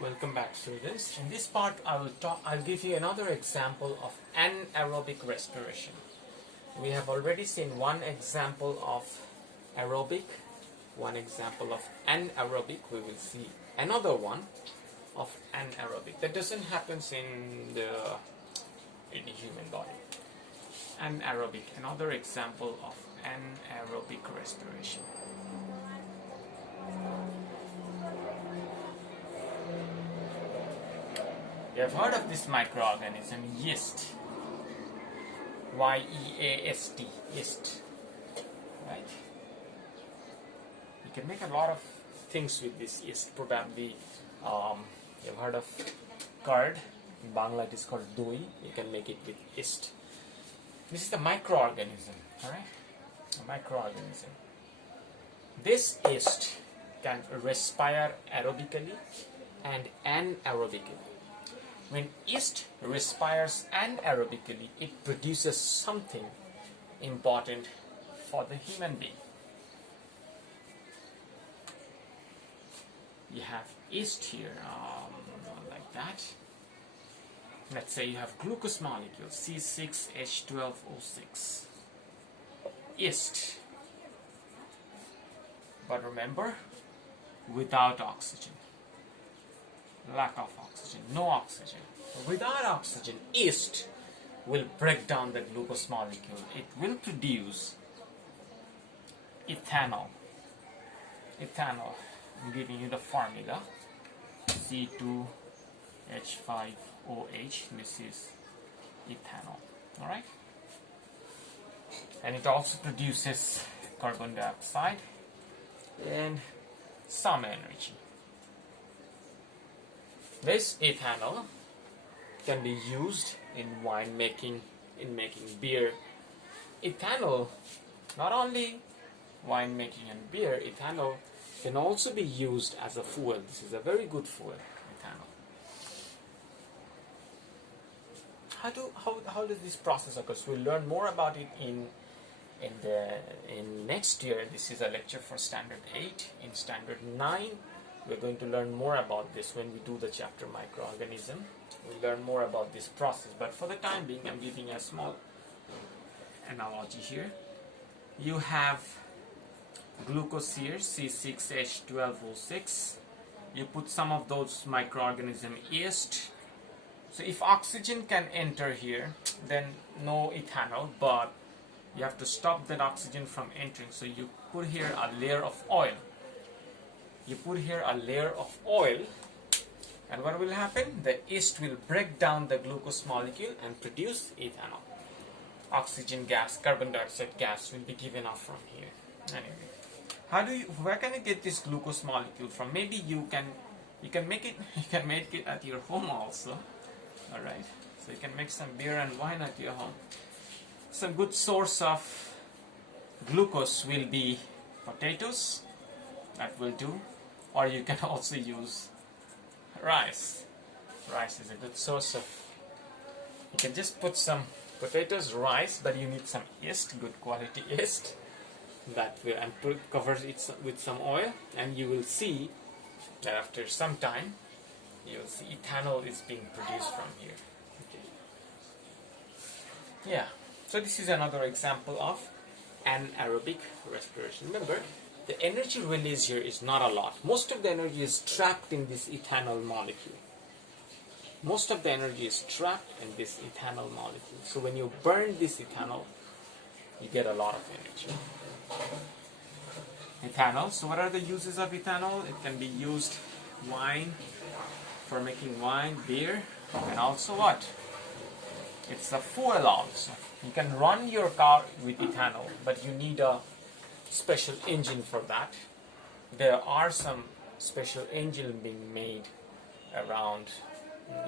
Welcome back, students. In this part, I'll give you another example of anaerobic respiration. We have already seen one example of aerobic, one example of anaerobic. We will see another one of anaerobic. That doesn't happen in the human body. Anaerobic, another example of anaerobic respiration. You have heard of this microorganism, yeast. Y-E-A-S-T, yeast. Right? You can make a lot of things with this yeast. Probably you've heard of curd. In Bangla it is called doi. You can make it with yeast. This is the microorganism. Alright? A microorganism. This yeast can respire aerobically and anaerobically. When yeast respires anaerobically, it produces something important for the human being. You have yeast here, like that. Let's say you have glucose molecule, C6H12O6. Yeast. But remember, without oxygen. Lack of oxygen, no oxygen. Without oxygen, yeast will break down the glucose molecule. It will produce ethanol. Ethanol, I'm giving you the formula. C2H5OH, this is ethanol. Alright? And it also produces carbon dioxide and some energy. This ethanol can be used in wine making, in making beer. Ethanol, not only wine making and beer, ethanol can also be used as a fuel. This is a very good fuel, ethanol. How does this process occur? So we'll learn more about it in next year. This is a lecture for Standard 8. In Standard 9, we're going to learn more about this when we do the chapter microorganism. We'll learn more about this process. But for the time being, I'm giving a small analogy here. You have glucose here, C6H12O6. You put some of those microorganism yeast. So if oxygen can enter here, then no ethanol, but you have to stop that oxygen from entering. So you put here a layer of oil. You put here a layer of oil, and what will happen? The yeast will break down the glucose molecule and produce ethanol. Oxygen gas, carbon dioxide gas will be given off from here. Anyway, where can you get this glucose molecule from? Maybe you can make it at your home also. All right, so you can make some beer and wine at your home. Some good source of glucose will be potatoes. That will do. Or you can also use rice. Rice is a good source of. You can just put some potatoes, rice, but you need some yeast, good quality yeast. That will, and cover it with some oil, and you will see that after some time, you will see ethanol is being produced from here. Okay. Yeah. So this is another example of anaerobic respiration. Remember, the energy release here is not a lot. Most of the energy is trapped in this ethanol molecule. Most of the energy is trapped in this ethanol molecule. So when you burn this ethanol, you get a lot of energy. Ethanol. So what are the uses of ethanol? It can be used for making wine, beer, and also what? It's a fuel also. You can run your car with ethanol, but you need a special engine for that. There are some special engines being made around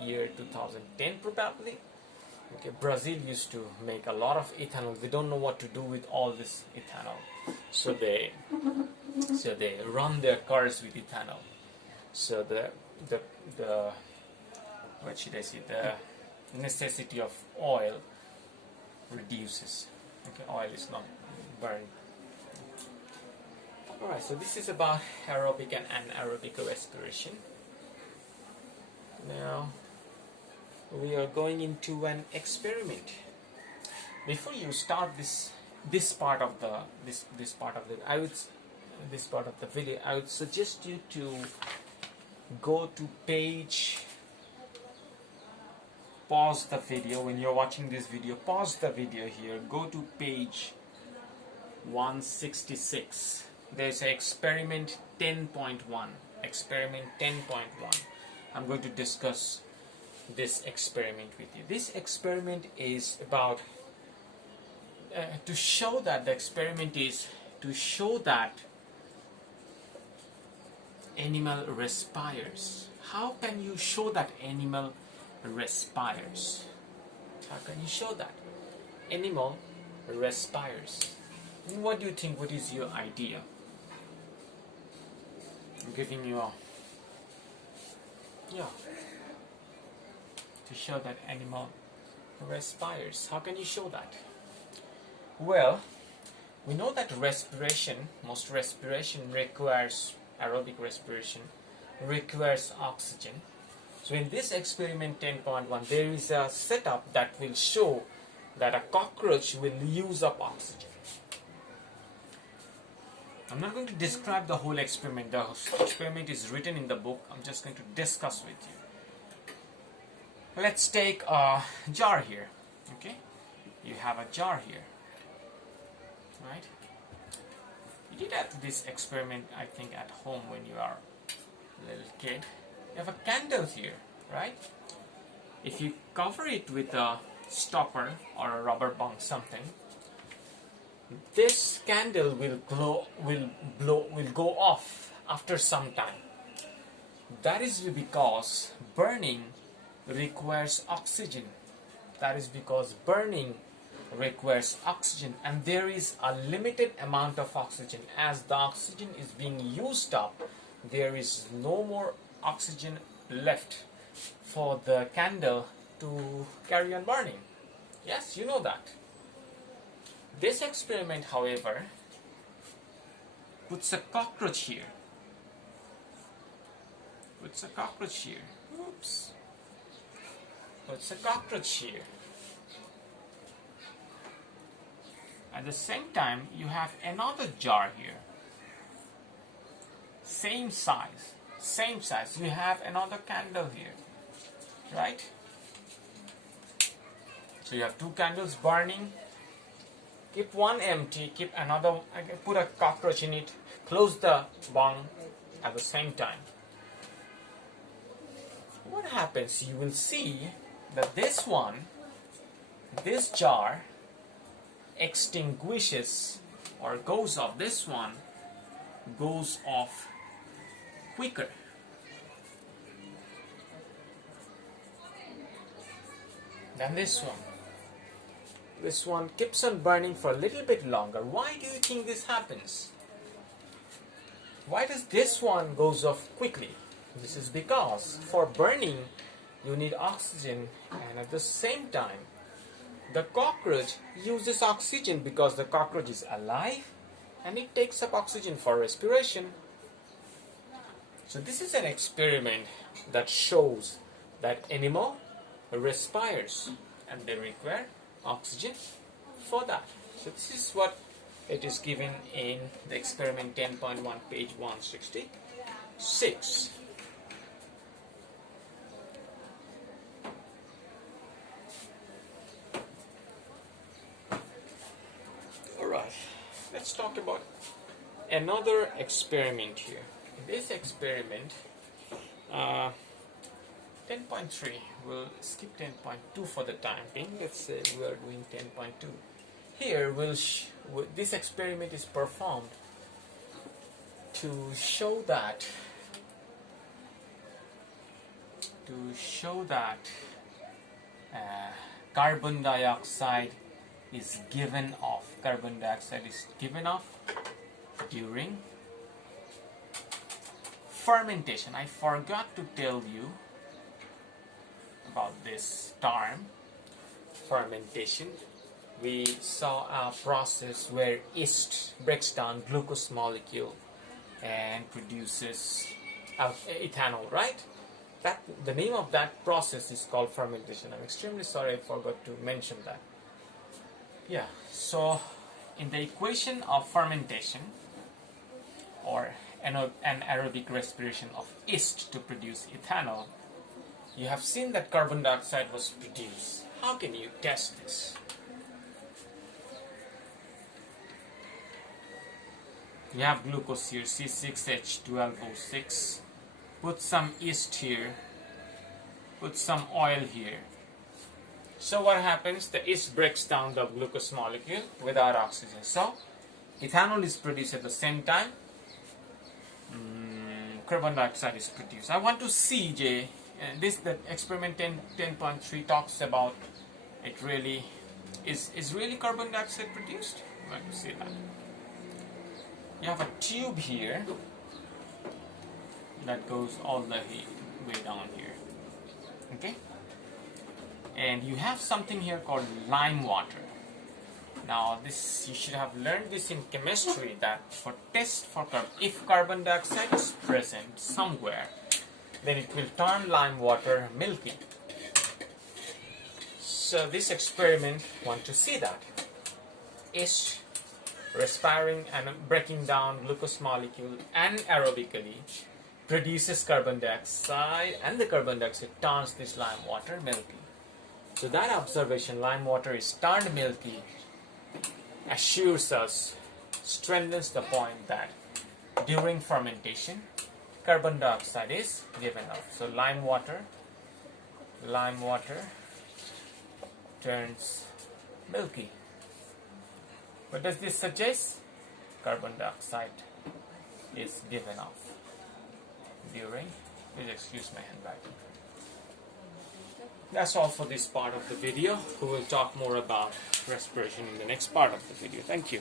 year 2010 probably. Okay, Brazil used to make a lot of ethanol. They don't know what to do with all this ethanol, so they run their cars with ethanol. So the what should I say, the necessity of oil reduces. Okay, oil is not burned. Alright, so this is about aerobic and anaerobic respiration. Now we are going into an experiment. Before you start this part of the video, I would suggest you to go to page. Pause the video when you're watching this video. Pause the video here. Go to page 166. There's an experiment 10.1. Experiment 10.1. I'm going to discuss this experiment with you. This experiment is about to show that the experiment is to show that animal respires. How can you show that animal respires? How can you show that animal respires? What do you think? What is your idea? I'm giving you a to show that animal respires. How can you show that? Well, we know that most respiration requires aerobic respiration, requires oxygen. So in this experiment 10.1, there is a setup that will show that a cockroach will use up oxygen. I'm not going to describe the whole experiment. The experiment is written in the book. I'm just going to discuss with you. Let's take a jar here. Okay, you have a jar here, right? You did this experiment, I think, at home when you are a little kid. You have a candle here, right? If you cover it with a stopper or a rubber band, something, this candle will go off after some time. That is because burning requires oxygen. That is because burning requires oxygen, and there is a limited amount of oxygen. As the oxygen is being used up, there is no more oxygen left for the candle to carry on burning. Yes, you know that. This experiment, however, puts a cockroach here. Puts a cockroach here. Oops. Puts a cockroach here. At the same time, you have another jar here. Same size. Same size. You have another candle here. Right? So you have two candles burning. Keep one empty, keep another, put a cockroach in it, close the bung at the same time. What happens? You will see that this jar extinguishes or goes off. This one goes off quicker. Than this one. This one keeps on burning for a little bit longer. Why do you think this happens? Why does this one goes off quickly? This is because for burning you need oxygen, and at the same time the cockroach uses oxygen because the cockroach is alive and it takes up oxygen for respiration. So this is an experiment that shows that animal respires and they require oxygen for that. So this is what it is given in the experiment 10.1, page 166. Alright, let's talk about another experiment here. In this experiment, 10.3, we'll skip 10.2 for the time being. Let's say we are doing 10.2. Here, this experiment is performed to show that carbon dioxide is given off. Carbon dioxide is given off during fermentation. I forgot to tell you about this term, fermentation. We saw a process where yeast breaks down glucose molecule and produces ethanol, right? That the name of that process is called fermentation. I'm extremely sorry I forgot to mention that. Yeah, so in the equation of fermentation or anaerobic respiration of yeast to produce ethanol, you have seen that carbon dioxide was produced. How can you test this? You have glucose here, C6H12O6. Put some yeast here. Put some oil here. So what happens? The yeast breaks down the glucose molecule without oxygen. So ethanol is produced at the same time. Carbon dioxide is produced. I want to see, Jay, the experiment 10.3 talks about it really is really carbon dioxide produced? I want to see that. You have a tube here that goes all the way down here. Okay? And you have something here called lime water. Now this, you should have learned this in chemistry, that for test for if carbon dioxide is present somewhere, then it will turn lime water milky. So this experiment want to see that. Yeast respiring and breaking down glucose molecule anaerobically produces carbon dioxide, and the carbon dioxide turns this lime water milky. So that observation, lime water is turned milky, assures us, strengthens the point that during fermentation, carbon dioxide is given off. So lime water turns milky. What does this suggest? Carbon dioxide is given off during, please excuse my handwriting. That's all for this part of the video. We will talk more about respiration in the next part of the video. Thank you.